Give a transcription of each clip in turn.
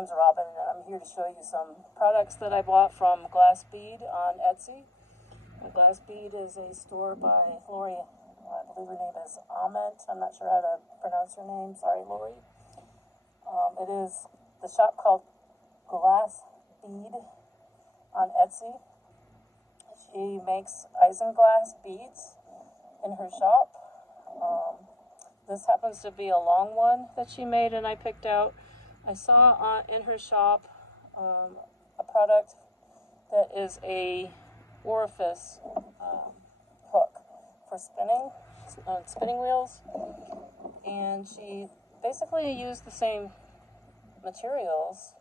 name's Robin, and I'm here to show you some products that I bought from Glass Bead on Etsy. Glass Bead is a store by Lori. I believe her name is Ament. I'm not sure how to pronounce her name. Sorry, Lori. It is the shop called Glass Bead on Etsy. She makes isinglass beads in her shop. This happens to be a long one that she made and I picked out. I saw in her shop a product that is a orifice hook for spinning wheels, and she basically used the same materials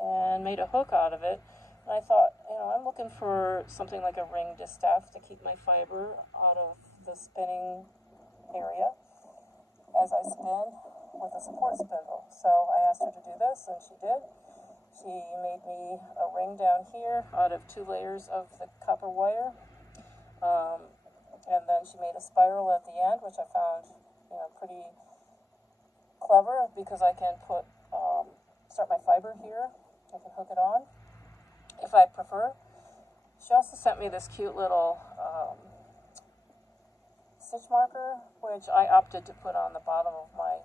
and made a hook out of it. And I thought, I'm looking for something like a ring distaff to keep my fiber out of the spinning area as I spin with a support spindle. So I asked her to do this, and she did. She made me a ring down here out of 2 layers of the copper wire, and then she made a spiral at the end, which I found pretty clever because I can start my fiber here. I can hook it on if I prefer. She also sent me this cute little stitch marker, which I opted to put on the bottom of my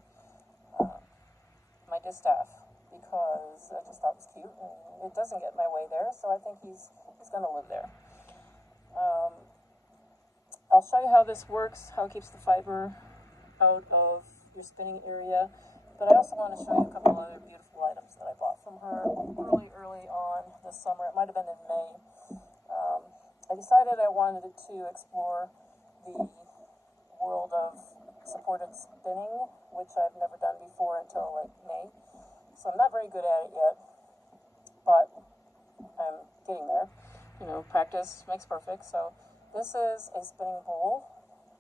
my distaff because I just thought it was cute, and it doesn't get in my way there, so I think he's going to live there. I'll show you how this works, how it keeps the fiber out of your spinning area, but I also want to show you a couple other beautiful items that I bought from her early on this summer. It might have been in May. I decided I wanted to explore the world of supported spinning, which I've never done before until like May. So I'm not very good at it yet, but I'm getting there. Practice makes perfect. So this is a spinning bowl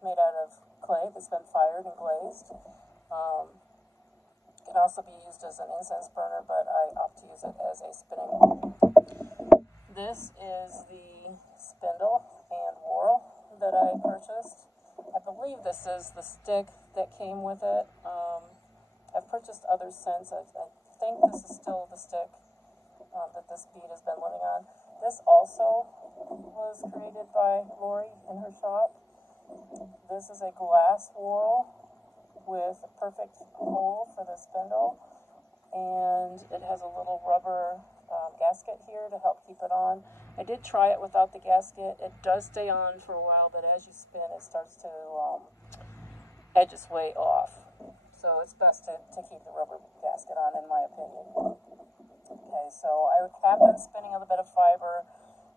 made out of clay that's been fired and glazed. It can also be used as an incense burner, but I opt to use it as a spinning bowl. This is the spindle and whirl that I purchased. I believe this is the stick that came with it. I've purchased others since. I think this is still the stick that this bead has been living on. This also was created by Lori in her shop. This is a glass whirl with a perfect hole for the spindle, and it has a little rubber gasket here to help keep it on. I did try it without the gasket. It does stay on for a while, but as you spin, it starts to edge its way off. So it's best to keep the rubber gasket on, in my opinion. Okay, so I have been spinning a little bit of fiber.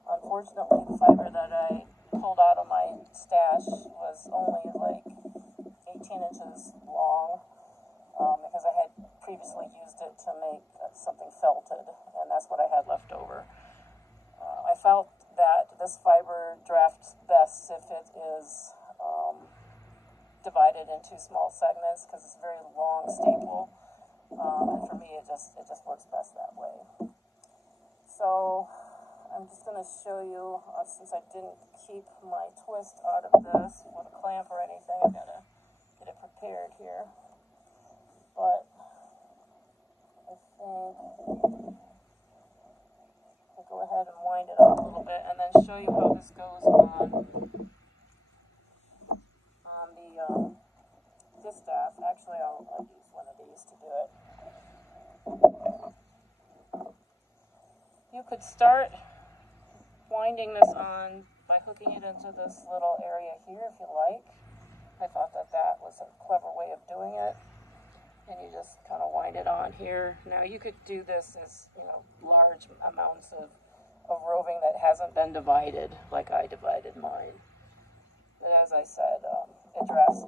Unfortunately, the fiber that I pulled out of my stash was only like 18 inches long because I had previously used it to make something felted, and that's what I had left over. I felt that this fiber drafts best if it is divided into small segments because it's a very long staple, and for me it just works best that way. So I'm just going to show you, since I didn't keep my twist out of this with a clamp or anything, I've got to get it prepared here. But I think I'll go ahead and wind it up a little bit and then show you how this goes on the distaff. Actually, I'll use one of these to do it. You could start winding this on by hooking it into this little area here if you like. I thought that was a clever way of doing it. And you just kind of wind it on here. Now you could do this as large amounts of roving that hasn't been divided like I divided mine. But as I said, it drafts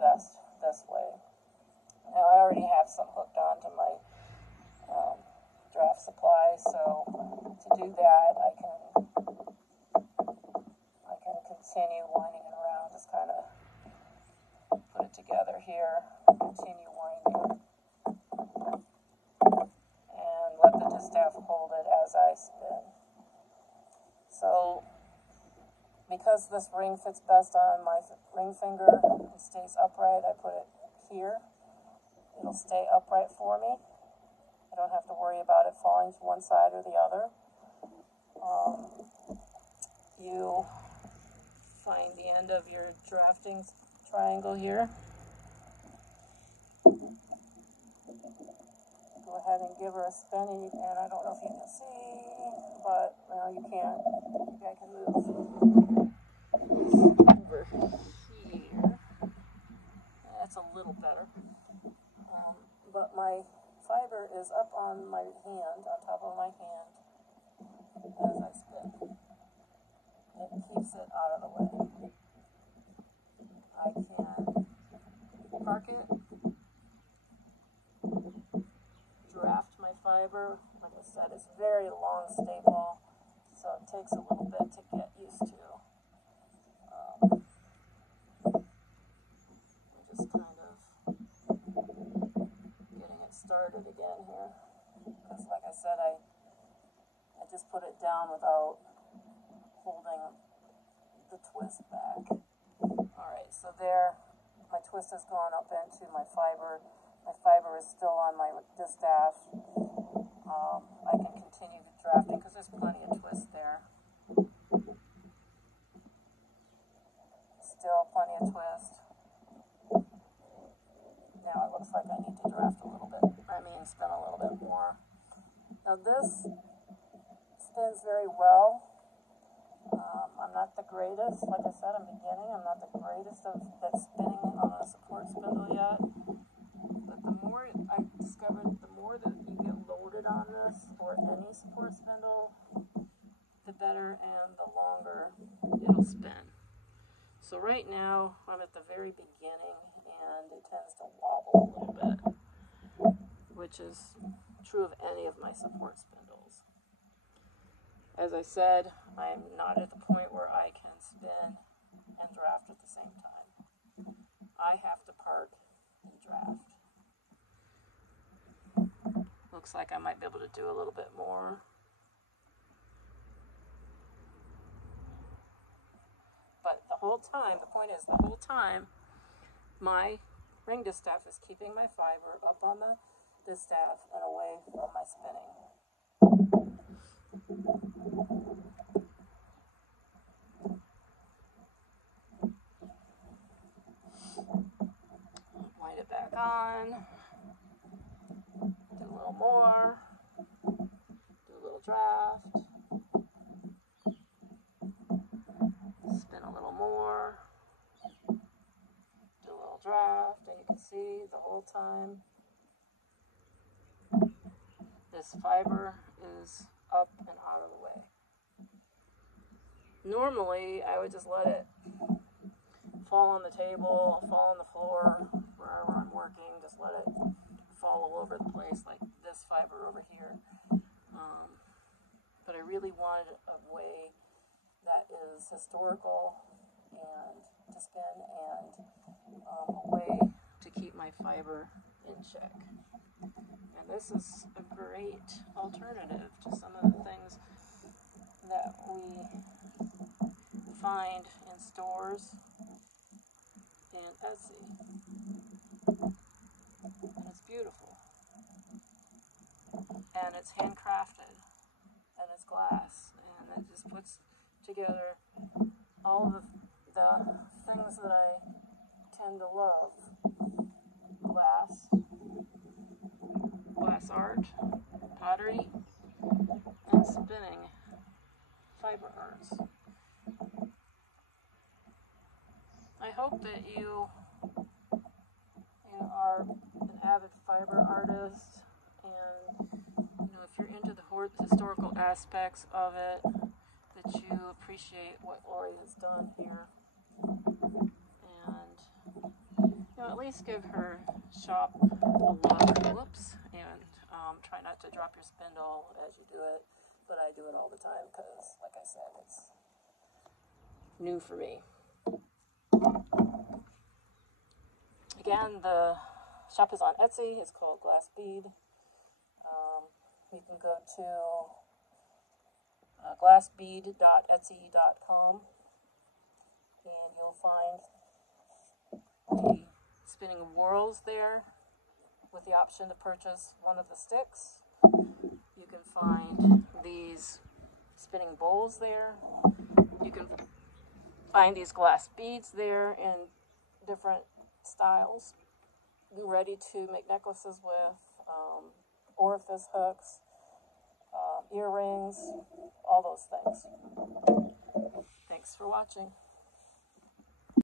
best this way. Now I already have some hooked onto my draft supply, so to do that I can continue winding it around, just kind of put it together here, continue winding, and let the distaff hold it as I spin. So because this ring fits best on my ring finger, it stays upright, I put it here. It'll stay upright for me. I don't have to worry about it falling to one side or the other. You find the end of your drafting triangle here. Go ahead and give her a spin, and I don't know if you can see, but well, you can't. Maybe I can move over here. That's a little better. But my fiber is up on my hand, on top of my hand, as I spin. It keeps it out of the way. I can park it, draft my fiber. Like I said, it's very long staple, so it takes a little bit to get used to. I'm just kind of getting it started again here, because like I said, I just put it down without holding the twist back. Alright, so there, my twist has gone up into my fiber. My fiber is still on my distaff. I can continue drafting because there's plenty of twist there. Still plenty of twist. Now it looks like I need to draft a little bit. Spin a little bit more. Now this spins very well. I'm not the greatest, like I said, I'm beginning. I'm not the greatest at spinning on a support spindle yet. But the more I discovered, the more that you get loaded on this, or any support spindle, the better and the longer it'll spin. So right now, I'm at the very beginning, and it tends to wobble a little bit, which is true of any of my support spindles. As I said, I'm not at the point where I can spin and draft at the same time. I have to park and draft. Looks like I might be able to do a little bit more. But the whole time, the point is, the whole time, my ring distaff is keeping my fiber up on the distaff and away from my spinning. Wind it back on. Do a little more. Do a little draft. Spin a little more. Do a little draft, and you can see the whole time this fiber is up and out of the way. Normally, I would just let it fall on the table, fall on the floor, wherever I'm working, just let it fall all over the place, like this fiber over here. But I really wanted a way that is historical and to spin, and a way to keep my fiber in check. And this is a great alternative to some of the things that we find in stores and Etsy. And it's beautiful. And it's handcrafted. And it's glass. And it just puts together all the things that I tend to love. Glass art, pottery, and spinning fiber arts. I hope that you are an avid fiber artist, and if you're into the historical aspects of it, that you appreciate what Lori has done here, and at least give her shop a look. Whoops, and try not to drop your spindle as you do it, but I do it all the time because, like I said, it's new for me. Again, the shop is on Etsy. It's called Glass Bead. You can go to glassbead.etsy.com, and you'll find the spinning whirls there with the option to purchase one of the sticks. You can find these spinning bowls there. You can find these glass beads there in different styles. Be ready to make necklaces with orifice hooks, earrings, all those things. Thanks for watching.